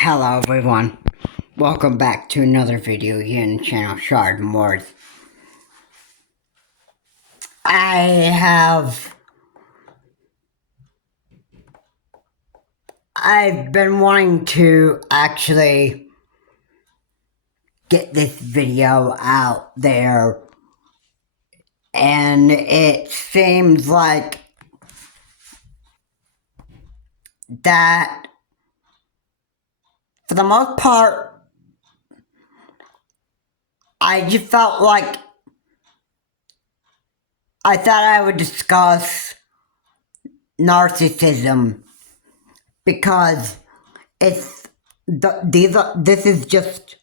Hello everyone, welcome back to another video here on the channel Shard Wars. I've been wanting to actually get this video out there, and it seems like that for the most part I just felt like I thought I would discuss narcissism because this is just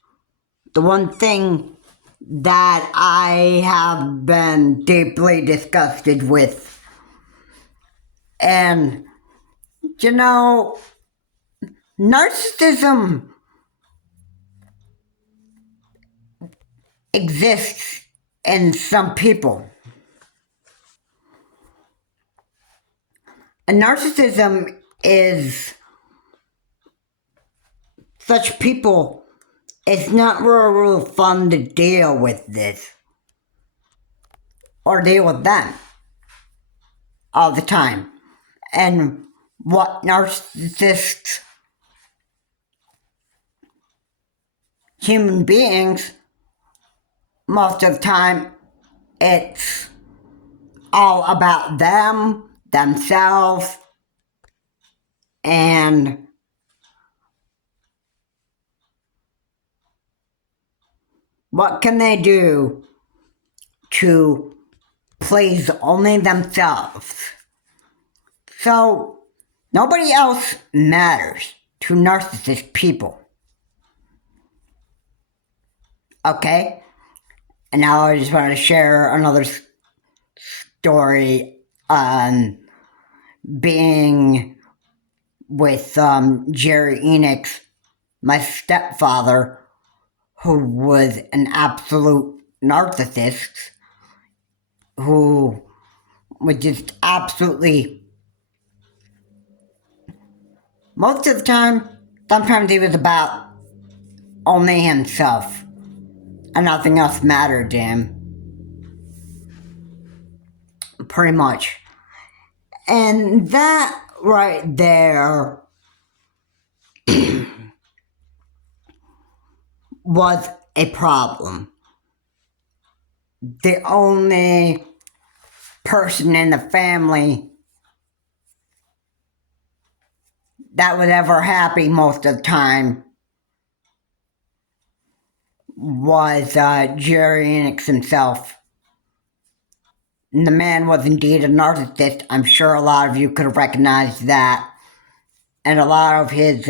the one thing that I have been deeply disgusted with. And, you know, narcissism exists in some people. And narcissism is such people, it's not real fun to deal with this. Or deal with them. All the time. And what narcissists, human beings, most of the time, it's all about them, themselves, and what can they do to please only themselves? So, nobody else matters to narcissist people. Okay? And now I just want to share another story on being with Jerry Enix, my stepfather, who was an absolute narcissist, who was just absolutely, most of the time, sometimes he was about only himself, and nothing else mattered to him. Pretty much. And that right there was a problem. The only person in the family that was ever happy most of the time was Jerry Enix himself. And the man was indeed a narcissist. I'm sure a lot of you could have recognized that. And a lot of his,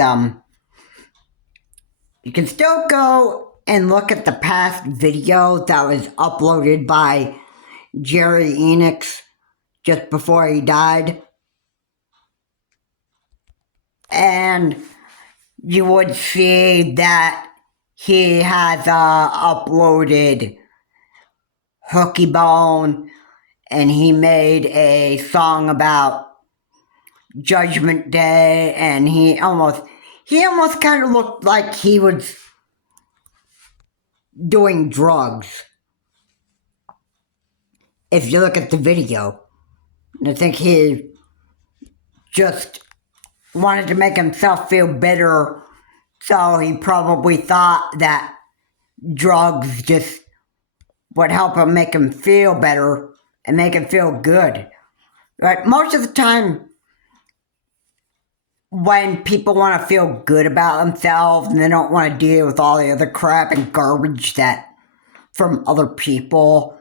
you can still go and look at the past video that was uploaded by Jerry Enix just before he died. And you would see that he has uploaded Hooky Bone, and he made a song about Judgment Day, and he almost kind of looked like he was doing drugs. If you look at the video, and I think he just wanted to make himself feel better, so he probably thought that drugs just would help him make him feel better and make him feel good. Right? Most of the time, when people want to feel good about themselves and they don't want to deal with all the other crap and garbage that from other people,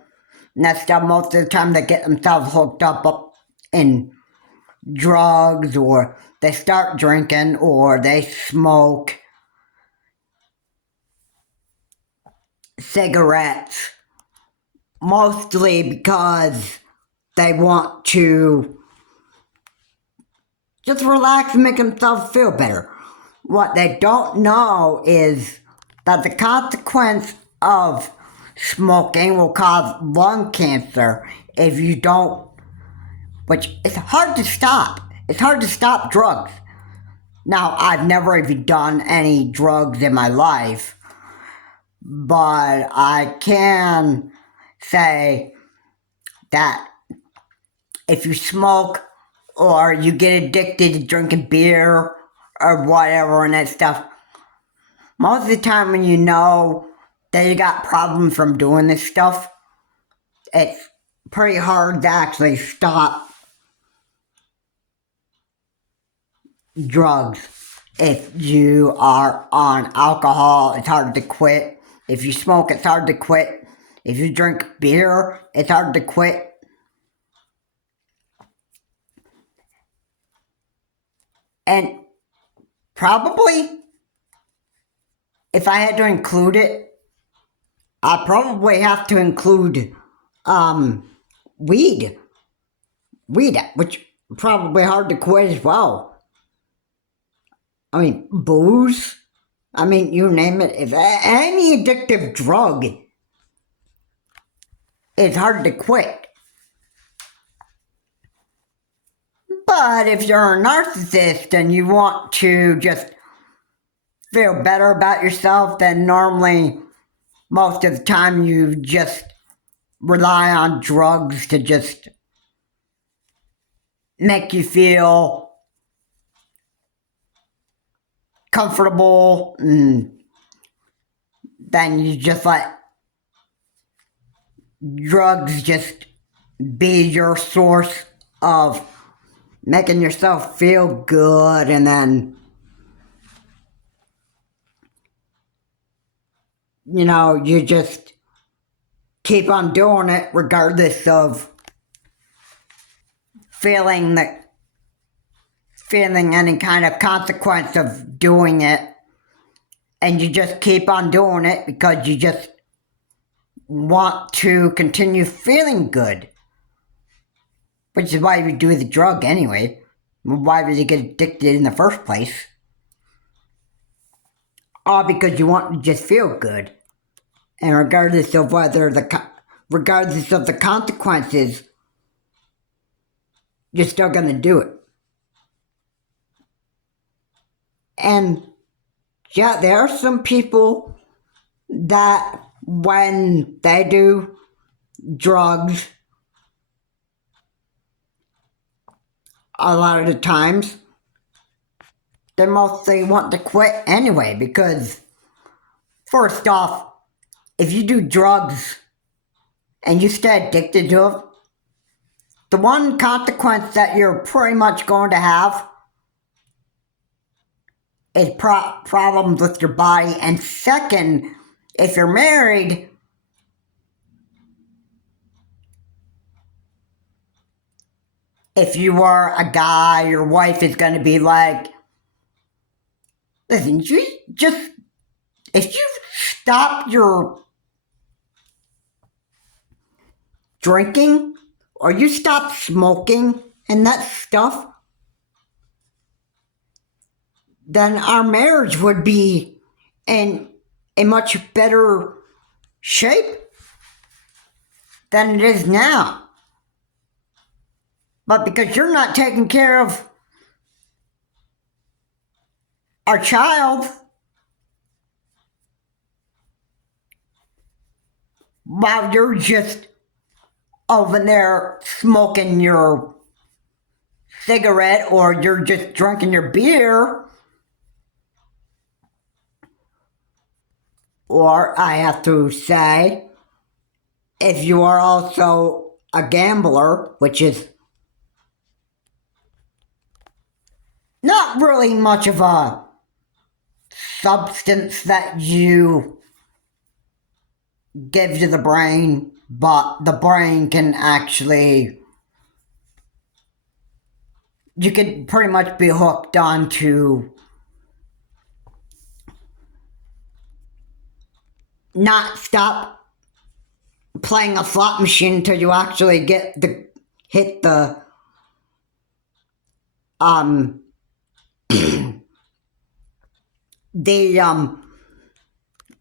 and that stuff, most of the time they get themselves hooked up in drugs, or they start drinking, or they smoke cigarettes, mostly because they want to just relax and make themselves feel better. What they don't know is that the consequence of smoking will cause lung cancer if you don't, which is hard to stop. It's hard to stop drugs. Now, I've never even done any drugs in my life, but I can say that if you smoke or you get addicted to drinking beer or whatever and that stuff, most of the time when you know that you got problems from doing this stuff, it's pretty hard to actually stop drugs. If you are on alcohol, it's hard to quit. If you smoke, it's hard to quit. If you drink beer, it's hard to quit. And probably, if I had to include it, I'd probably have to include weed. Weed, which probably hard to quit as well. I mean, booze. I mean, you name it. If any addictive drug, it's hard to quit. But if you're a narcissist and you want to just feel better about yourself, then normally, most of the time, you just rely on drugs to just make you feel comfortable, and then you just let drugs just be your source of making yourself feel good, and then, you just keep on doing it regardless of feeling any kind of consequence of doing it, and you just keep on doing it because you just want to continue feeling good, which is why you do the drug anyway. Why would you get addicted in the first place? All because you want to just feel good, and regardless of the consequences, you're still gonna do it. And yeah, there are some people that when they do drugs, a lot of the times, they mostly want to quit anyway, because first off, if you do drugs and you stay addicted to it, the one consequence that you're pretty much going to have is problems with your body. And second, if you're married, if you are a guy, your wife is going to be like, listen, if you stop your drinking or you stop smoking and that stuff, then our marriage would be in a much better shape than it is now. But because you're not taking care of our child, while you're just over there smoking your cigarette or you're just drinking your beer, or I have to say, if you are also a gambler, which is not really much of a substance that you give to the brain, but the brain can actually, you could pretty much be hooked on to not stop playing a slot machine until you actually hit the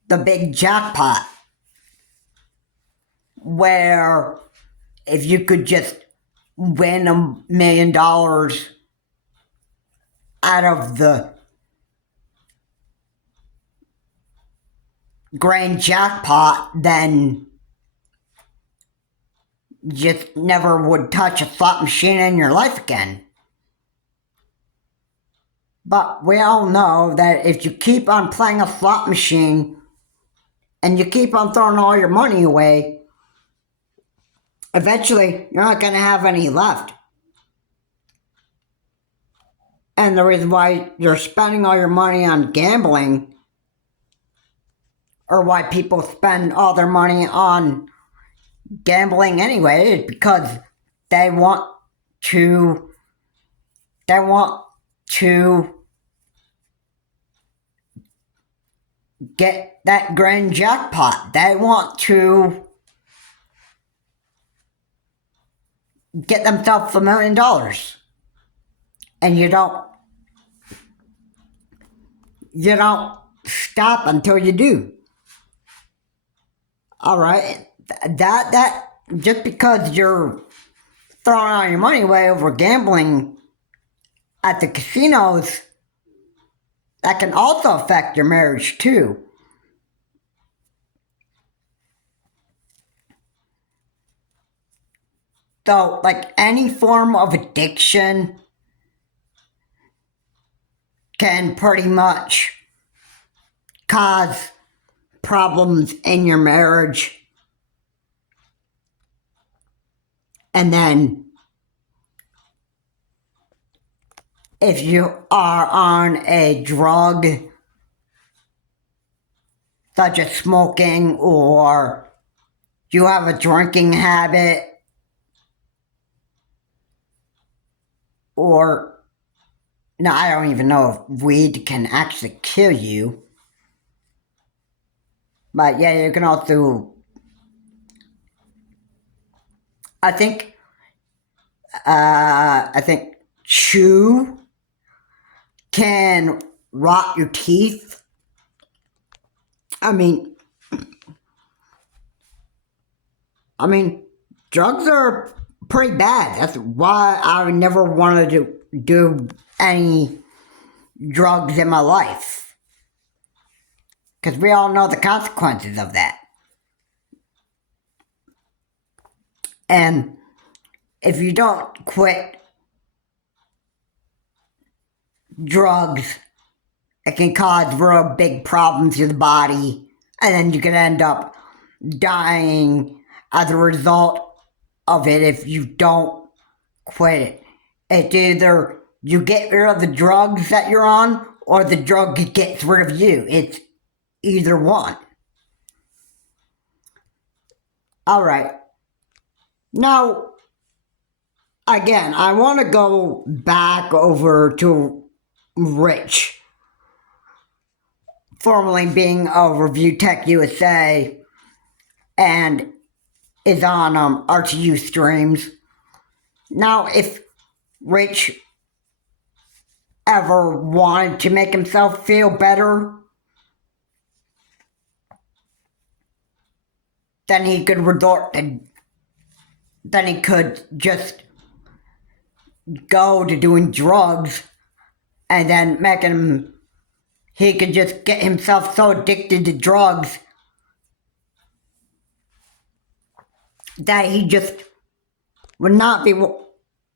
the big jackpot, where if you could just win $1 million out of the grand jackpot, then you just never would touch a slot machine in your life again. But we all know that if you keep on playing a slot machine and you keep on throwing all your money away, eventually you're not going to have any left. And the reason why you're spending all your money on gambling, or why people spend all their money on gambling anyway, is because they want to get that grand jackpot. They want to get themselves $1 million. And you don't stop until you do. All right, that just because you're throwing all your money away over gambling at the casinos, that can also affect your marriage too. So, like any form of addiction can pretty much cause problems in your marriage. And then if you are on a drug such as smoking, or you have a drinking habit, or now I don't even know if weed can actually kill you. But yeah, you can also, I think chew can rot your teeth. I mean, drugs are pretty bad. That's why I never wanted to do any drugs in my life. Because we all know the consequences of that. And if you don't quit drugs, it can cause real big problems to the body. And then you can end up dying as a result of it if you don't quit it. It's either you get rid of the drugs that you're on, or the drug gets rid of you. It's either one. Alright. Now, again, I want to go back over to Rich, formerly being of Review Tech USA, and is on RTU streams. Now, if Rich ever wanted to make himself feel better, then he could just go to doing drugs, and then he could just get himself so addicted to drugs that he just would not be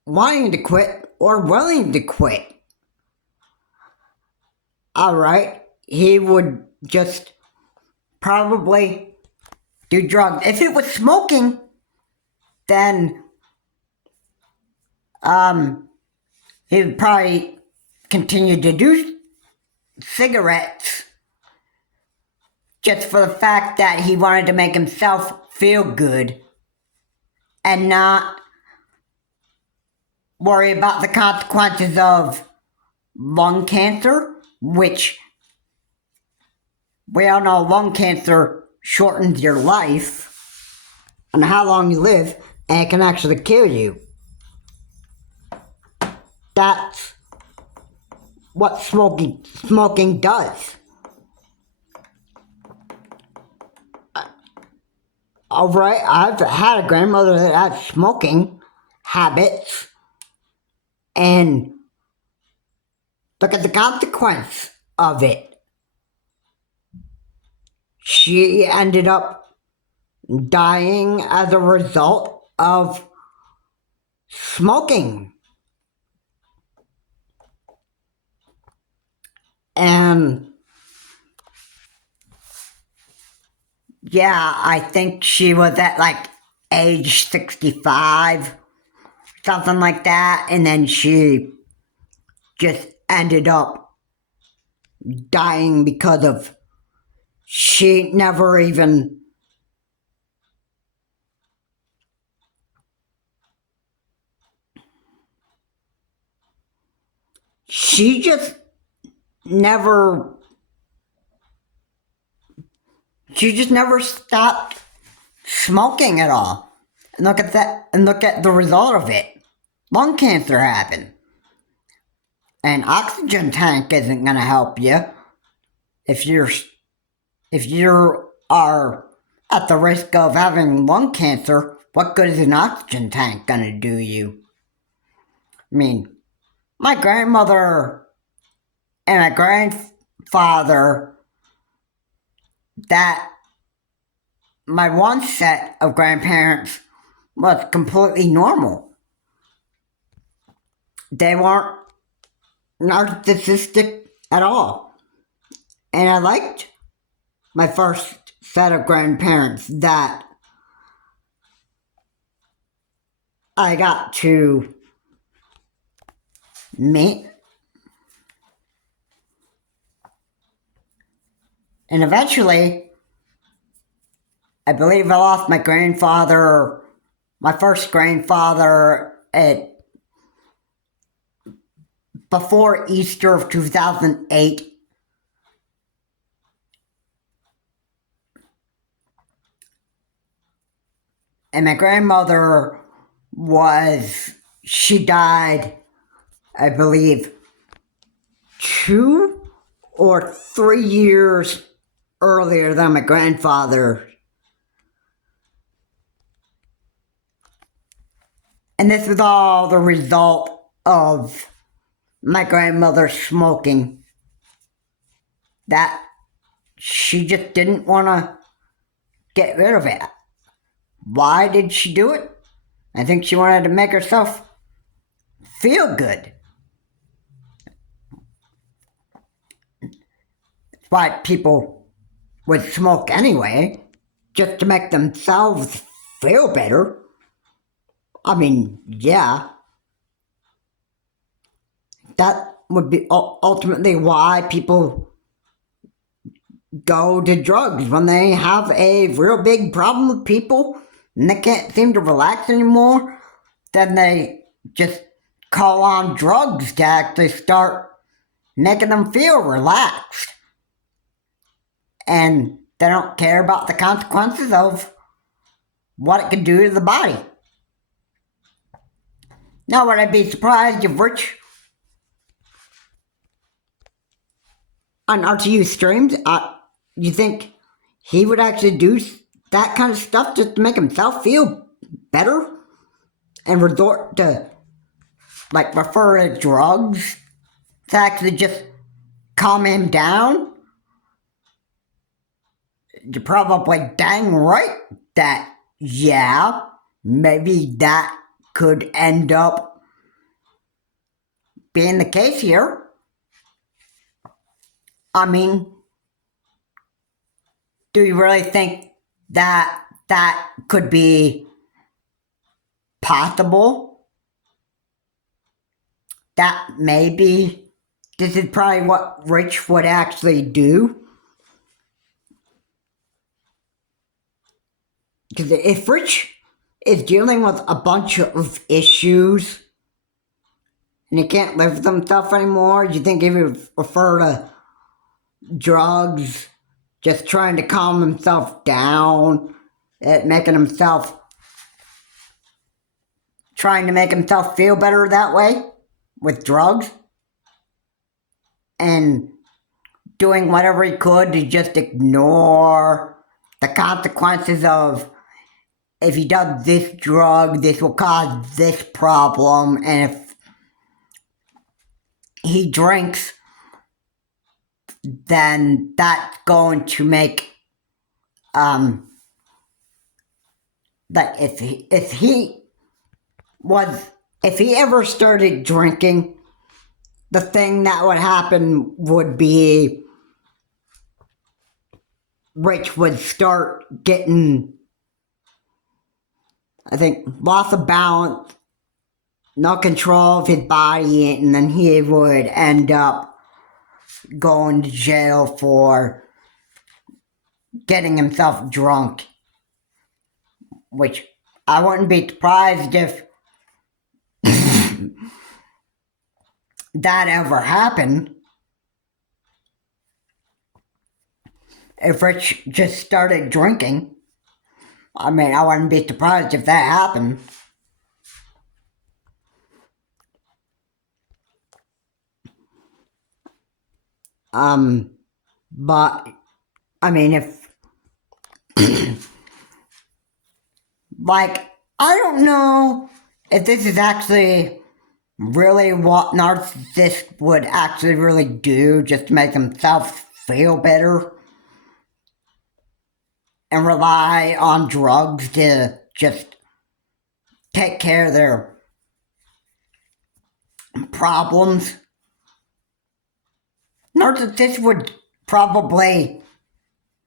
wanting to quit or willing to quit. Alright, he would just probably do drugs. If it was smoking, then he would probably continue to do cigarettes just for the fact that he wanted to make himself feel good and not worry about the consequences of lung cancer, which we all know lung cancer shortens your life and how long you live, and it can actually kill you. That's what smoking does. Alright, I've had a grandmother that had smoking habits, and look at the consequence of it. she ended up dying as a result of smoking. And yeah, I think she was at like age 65, something like that, and then she just ended up dying because of she never even she just never she just never stopped smoking at all. And look at that, and look at the result of it. Lung cancer happened. An oxygen tank isn't going to help you if you are at the risk of having lung cancer. What good is an oxygen tank going to do you? I mean, my grandmother and my grandfather, that my one set of grandparents was completely normal. They weren't narcissistic at all. And I liked my first set of grandparents that I got to meet. And eventually, I believe I lost my grandfather, my first grandfather, before Easter of 2008. And my grandmother she died, I believe, 2 or 3 years earlier than my grandfather. And this was all the result of my grandmother smoking. That she just didn't want to get rid of it. Why did she do it? I think she wanted to make herself feel good. That's why people would smoke anyway, just to make themselves feel better. I mean, yeah. That would be ultimately why people go to drugs when they have a real big problem with people and they can't seem to relax anymore. Then they just call on drugs to actually start making them feel relaxed. And they don't care about the consequences of what it can do to the body. Now, would I be surprised if Rich on RTU streams, you think he would actually do that kind of stuff just to make himself feel better and resort to, like, refer to drugs to actually just calm him down? You're probably dang right that, yeah, maybe that could end up being the case here. I mean, do you really think that that could be possible? That maybe this is probably what Rich would actually do? Because if Rich is dealing with a bunch of issues and he can't live with himself anymore, do you think he would refer to drugs, just trying to calm himself down, trying to make himself feel better that way with drugs, and doing whatever he could to just ignore the consequences of, if he does this drug, this will cause this problem, and if he drinks, then that's going to make that if he ever started drinking, the thing that would happen would be Rich would start getting, I think, loss of balance, no control of his body, and then he would end up going to jail for getting himself drunk. Which I wouldn't be surprised if that ever happened. If Rich just started drinking. I mean, I wouldn't be surprised if that happened. But, I mean, if, like, I don't know if this is actually really what narcissists would actually really do just to make themselves feel better and rely on drugs to just take care of their problems. Narcissists would probably,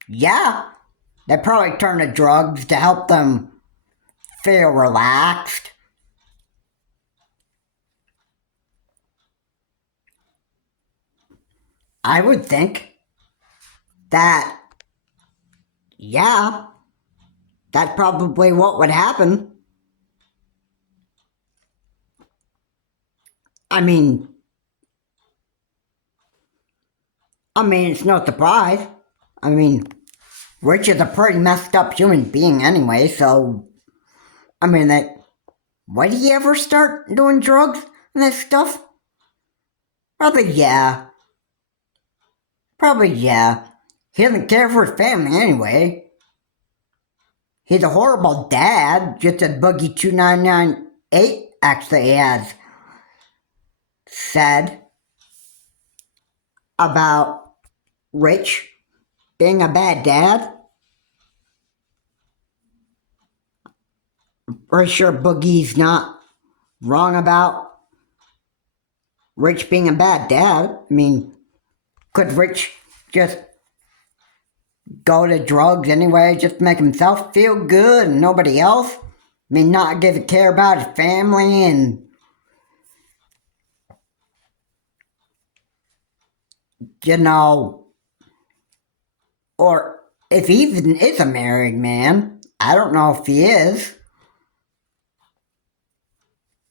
they'd probably turn to drugs to help them feel relaxed. I would think that, that's probably what would happen. I mean, it's no surprise. I mean, Rich is a pretty messed up human being anyway, so, I mean, why did he ever start doing drugs and that stuff? Probably, yeah. He doesn't care for his family anyway. He's a horrible dad, just as Boogie2998 actually has said about Rich being a bad dad. Pretty sure Boogie's not wrong about Rich being a bad dad. I mean, could Rich just go to drugs anyway just to make himself feel good and nobody else? I mean, not give a care about his family and, you know, or if he even is a married man, I don't know if he is,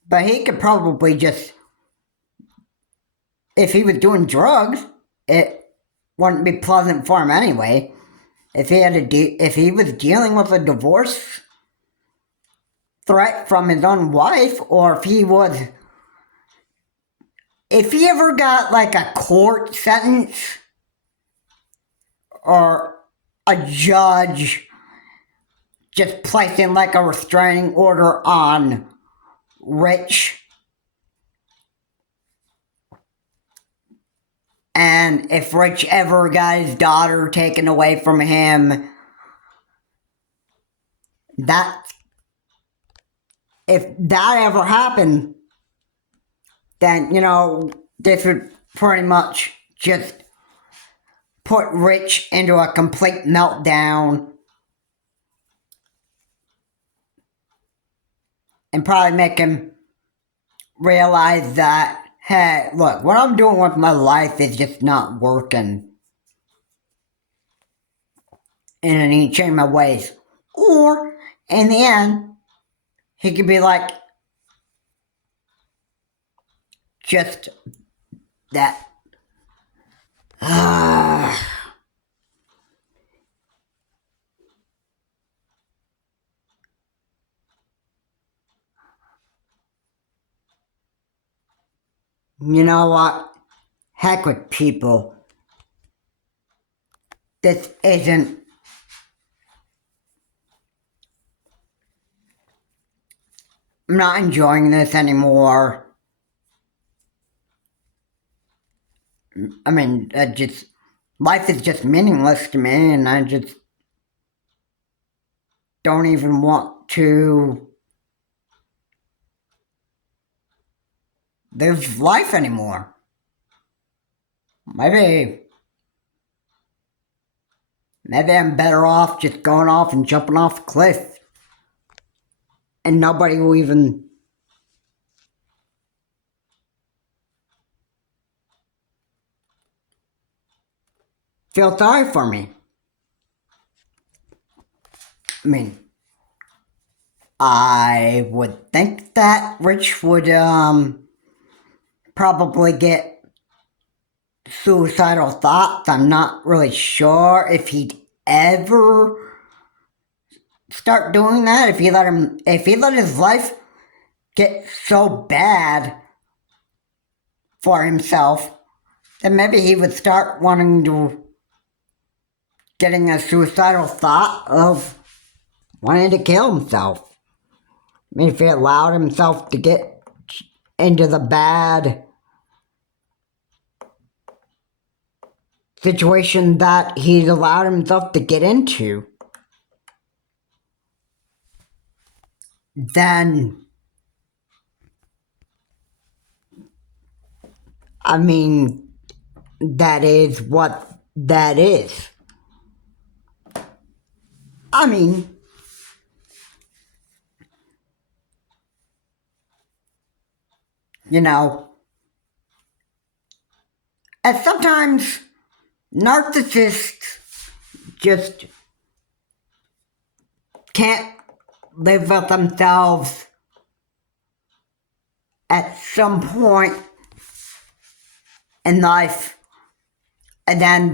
but he could probably just, if he was doing drugs, it wouldn't be pleasant for him anyway. If he was dealing with a divorce threat from his own wife, or if he ever got like a court sentence or a judge just placing like a restraining order on Rich, and if Rich ever got his daughter taken away from him, if that ever happened, then, this would pretty much just put Rich into a complete meltdown and probably make him realize that, hey, look, what I'm doing with my life is just not working. And I need to change my ways. Or, in the end, he could be like, just that. You know what? Heck with people. This isn't. I'm not enjoying this anymore. I mean, life is just meaningless to me, and I just don't even want to live life anymore. Maybe I'm better off just going off and jumping off a cliff. And nobody will even feel sorry for me. I mean, I would think that Rich would probably get suicidal thoughts. I'm not really sure if he'd ever start doing that. If he let his life get so bad for himself, then maybe he would start getting a suicidal thought of wanting to kill himself. I mean, if he allowed himself to get into the bad situation that he's allowed himself to get into, then, I mean, that is what that is. I mean, you know, and sometimes narcissists just can't live with themselves at some point in life, and then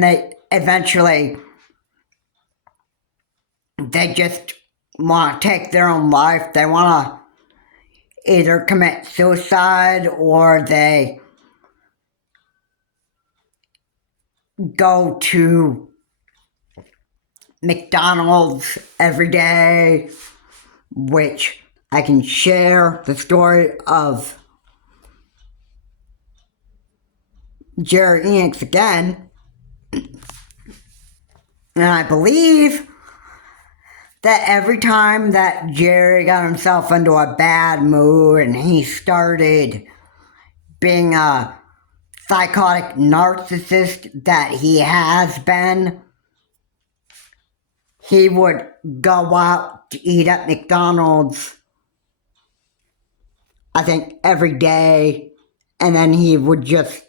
they eventually they just want to take their own life. They want to either commit suicide or they go to McDonald's every day, which I can share the story of Jerry Enix again. And I believe that every time that Jerry got himself into a bad mood and he started being a psychotic narcissist that he has been, he would go out to eat at McDonald's, I think, every day, and then he would just,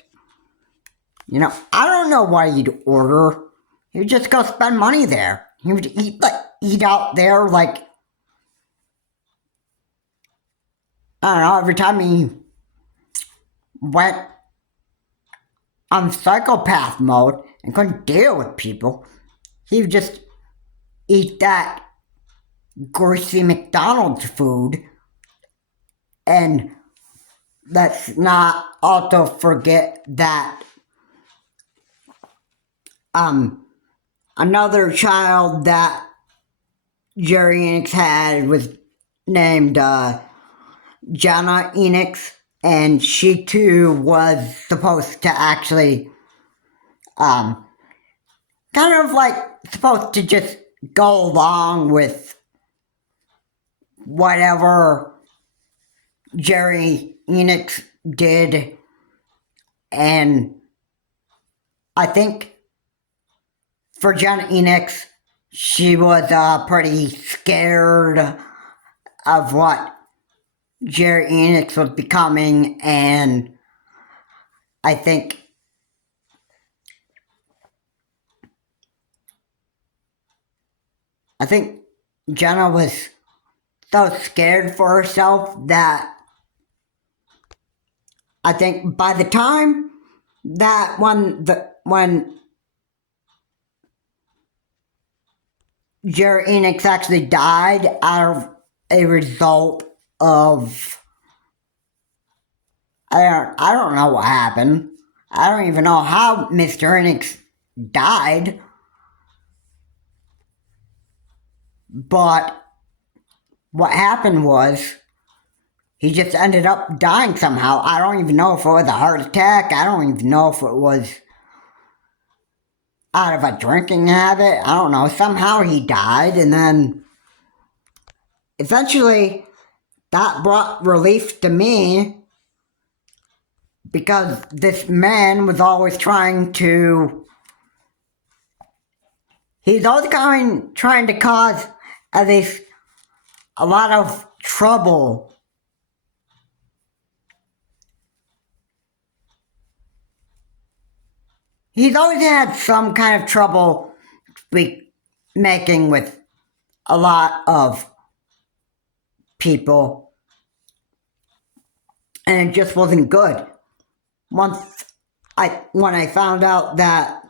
I don't know what he'd order. He would just go spend money there. He would eat out there, like, I don't know, every time he went on psychopath mode and couldn't deal with people, he would just eat that greasy McDonald's food. And let's not also forget that another child that Jerry Enix had was named Jenna Enix, and she too was supposed to actually kind of like supposed to just go along with whatever Jerry Enix did. And I think for Jenna Enix, she was pretty scared of what Jerry Enix was becoming, and I think Jenna was so scared for herself that I think by the time that when Jerry Enix actually died out of a result of, I don't know what happened. I don't even know how Mr. Enix died. But what happened was he just ended up dying somehow. I don't even know if it was a heart attack. I don't even know if it was out of a drinking habit. I don't know. Somehow he died, and then eventually that brought relief to me because this man was always trying to. He's always trying to cause at least a lot of trouble. He's always had some kind of trouble making with a lot of people, and it just wasn't good. When I found out that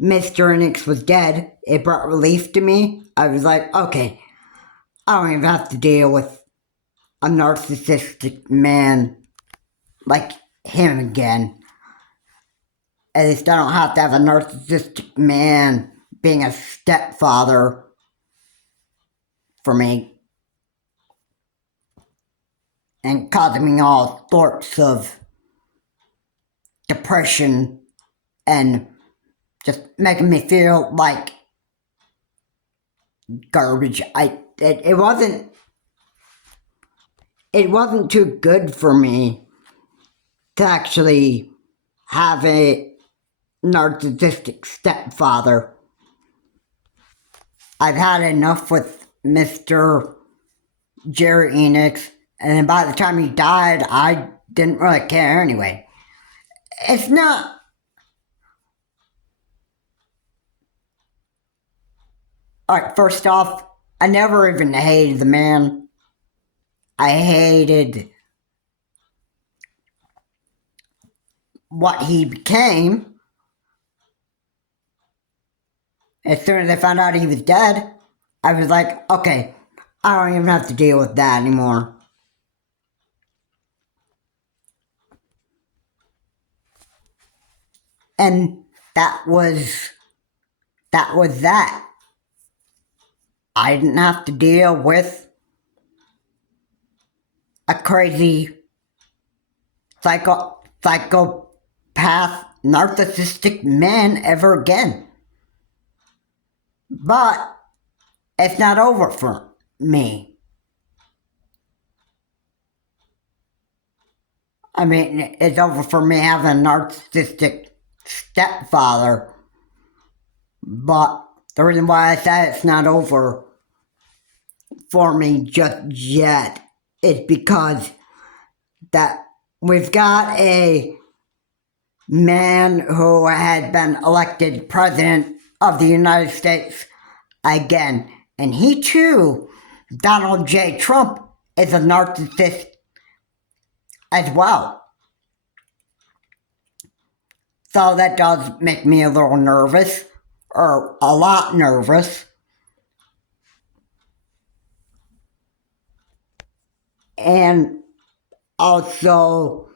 Mr. Nix was dead, it brought relief to me. I was like, okay, I don't even have to deal with a narcissistic man like him again. At least I don't have to have a narcissistic man being a stepfather for me and causing me all sorts of depression and just making me feel like garbage. It wasn't too good for me to actually have a narcissistic stepfather. I've had enough with Mr. Jerry Enix, and then by the time he died, I didn't really care anyway. It's not. Alright, first off, I never even hated the man. I hated what he became. As soon as I found out he was dead, I was like, okay, I don't even have to deal with that anymore. And that was that. I didn't have to deal with a crazy psychopath narcissistic man ever again. But it's not over for me. I mean, it's over for me having a narcissistic stepfather. But the reason why I say it's not over for me just yet is because that we've got a man who had been elected president of the United States again. And he too, Donald J. Trump, is a narcissist as well. So that does make me a little nervous, or a lot nervous. And also,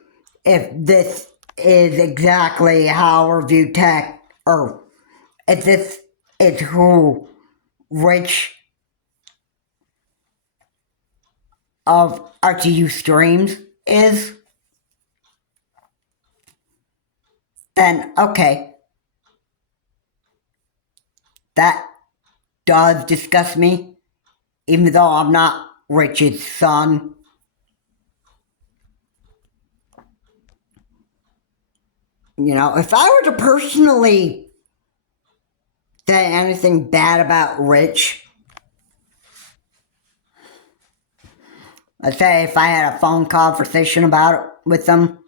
if this is exactly how Review Tech, or if this is who Rich of RTU Streams is, then okay. That does disgust me, even though I'm not Rich's son. You know, if I were to personally say anything bad about Rich, let's say if I had a phone conversation about it with him,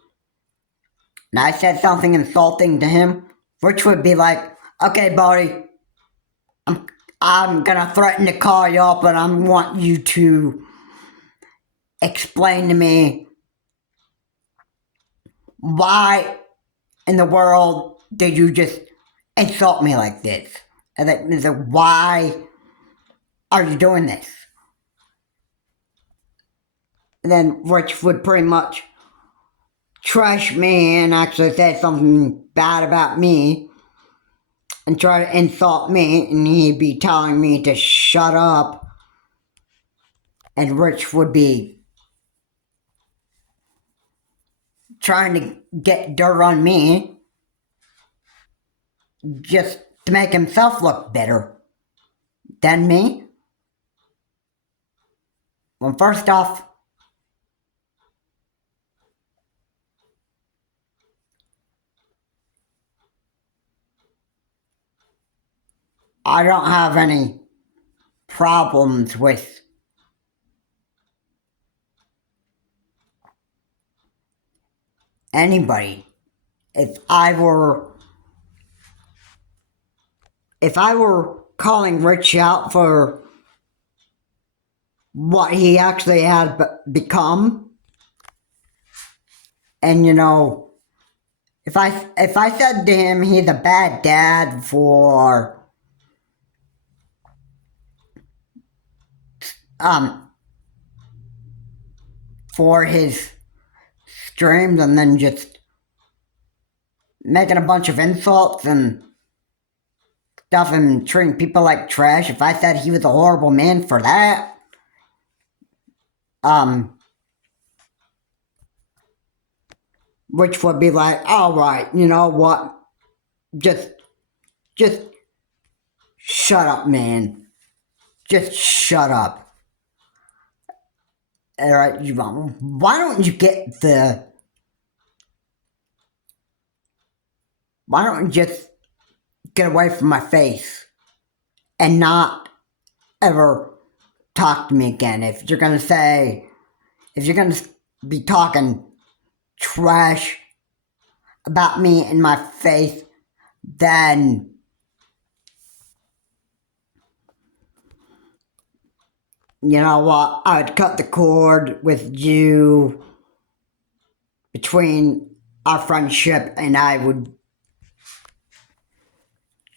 and I said something insulting to him, Rich would be like, okay, buddy, I'm gonna threaten to call you up, and I want you to explain to me why in the world did you just insult me like this? And then, why are you doing this? And then Rich would pretty much trash me and actually say something bad about me and try to insult me, and he'd be telling me to shut up, and Rich would be trying to get dirt on me. just to make himself look better than me. Well, first off, I don't have any problems with anybody. If I were calling Rich out for what he actually had become, and if I said to him he's a bad dad for his streams, and then just making a bunch of insults and stuff and treating people like trash, if I said he was a horrible man for that, which would be like, all right, you know what, just shut up, man, just shut up. All right, why don't you just get away from my face and not ever talk to me again? If you're gonna be talking trash about me in my face, then you know what, I'd cut the cord with you between our friendship, and I would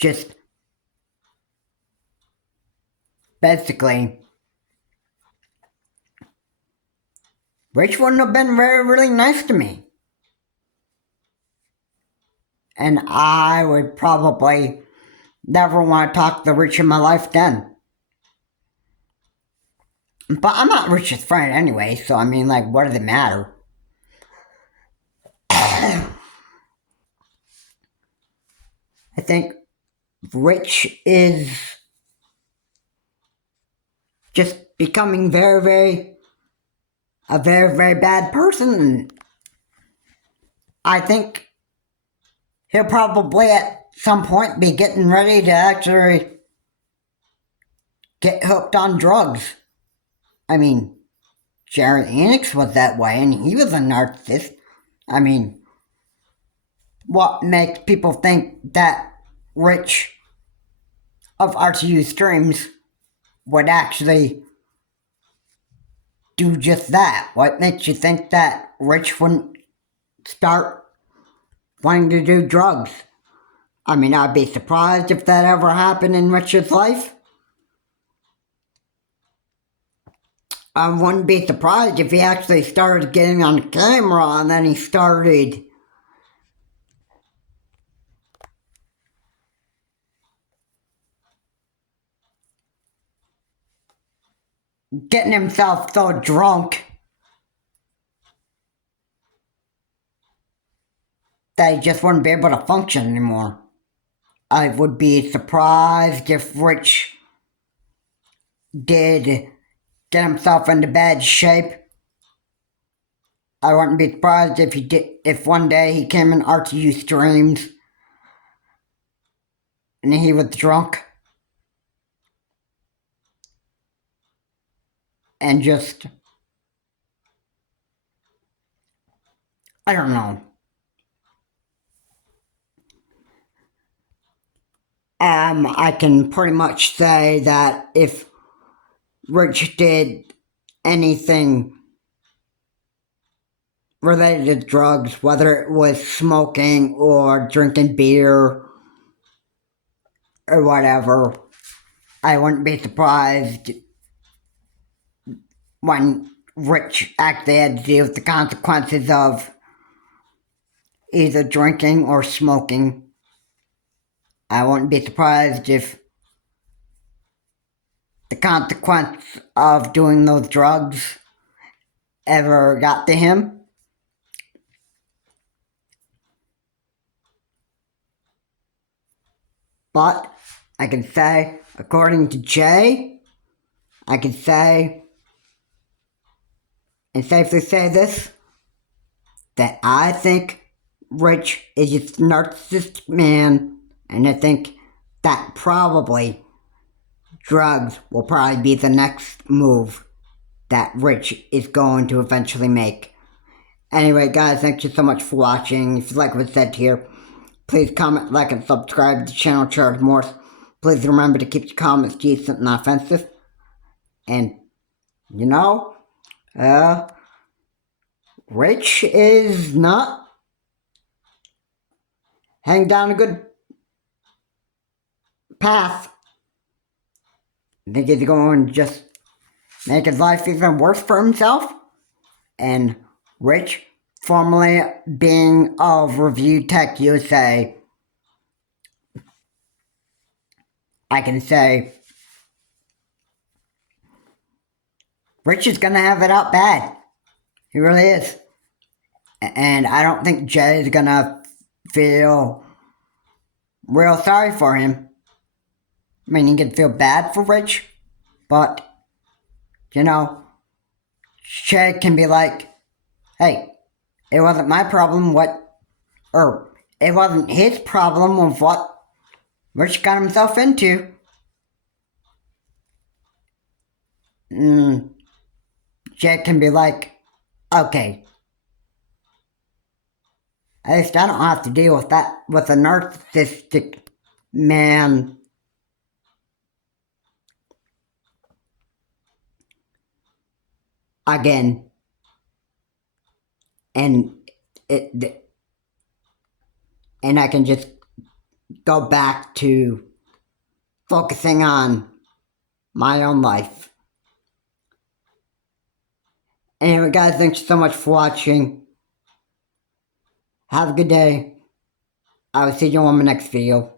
just basically, Rich wouldn't have been really nice to me. And I would probably never want to talk to Rich in my life then. But I'm not Rich's friend anyway, so I mean, like, what does it matter? I think Rich is just becoming a very, very bad person. And I think he'll probably at some point be getting ready to actually get hooked on drugs. I mean, Jared Enix was that way, and he was a narcissist. I mean, what makes people think that Rich of RTU streams would actually do just that? What makes you think that Rich wouldn't start wanting to do drugs? I mean, I'd be surprised if that ever happened in Rich's life. I wouldn't be surprised if he actually started getting on camera and then he started getting himself so drunk that he just wouldn't be able to function anymore. I would be surprised if Rich did get himself into bad shape. I wouldn't be surprised if one day he came in RTU streams and he was drunk and just, I don't know. I can pretty much say that if Rich did anything related to drugs, whether it was smoking or drinking beer or whatever, I wouldn't be surprised when Rich actually had to deal with the consequences of either drinking or smoking. I wouldn't be surprised if the consequence of doing those drugs ever got to him. But I can say, according to Jay, I can say, and safely say this, that I think Rich is just a narcissistic man, and I think that probably drugs will probably be the next move that Rich is going to eventually make. Anyway, guys, thank you so much for watching. If you like what's said here, please comment, like, and subscribe to the channel, Charles Morse. Please remember to keep your comments decent and not offensive. And, you know, Rich is not heading down a good path. I think he's going to just make his life even worse for himself. And Rich, formerly being of Review Tech USA, I can say Rich is going to have it out bad. He really is. And I don't think Jay is going to feel real sorry for him. I mean, he can feel bad for Rich, but, you know, Jay can be like, hey, it wasn't my problem it wasn't his problem of what Rich got himself into. Jay can be like, okay, at least I don't have to deal with that, with a narcissistic man. Again. And I can just go back to focusing on my own life. Anyway, guys, thanks so much for watching. Have a good day. I will see you on my next video.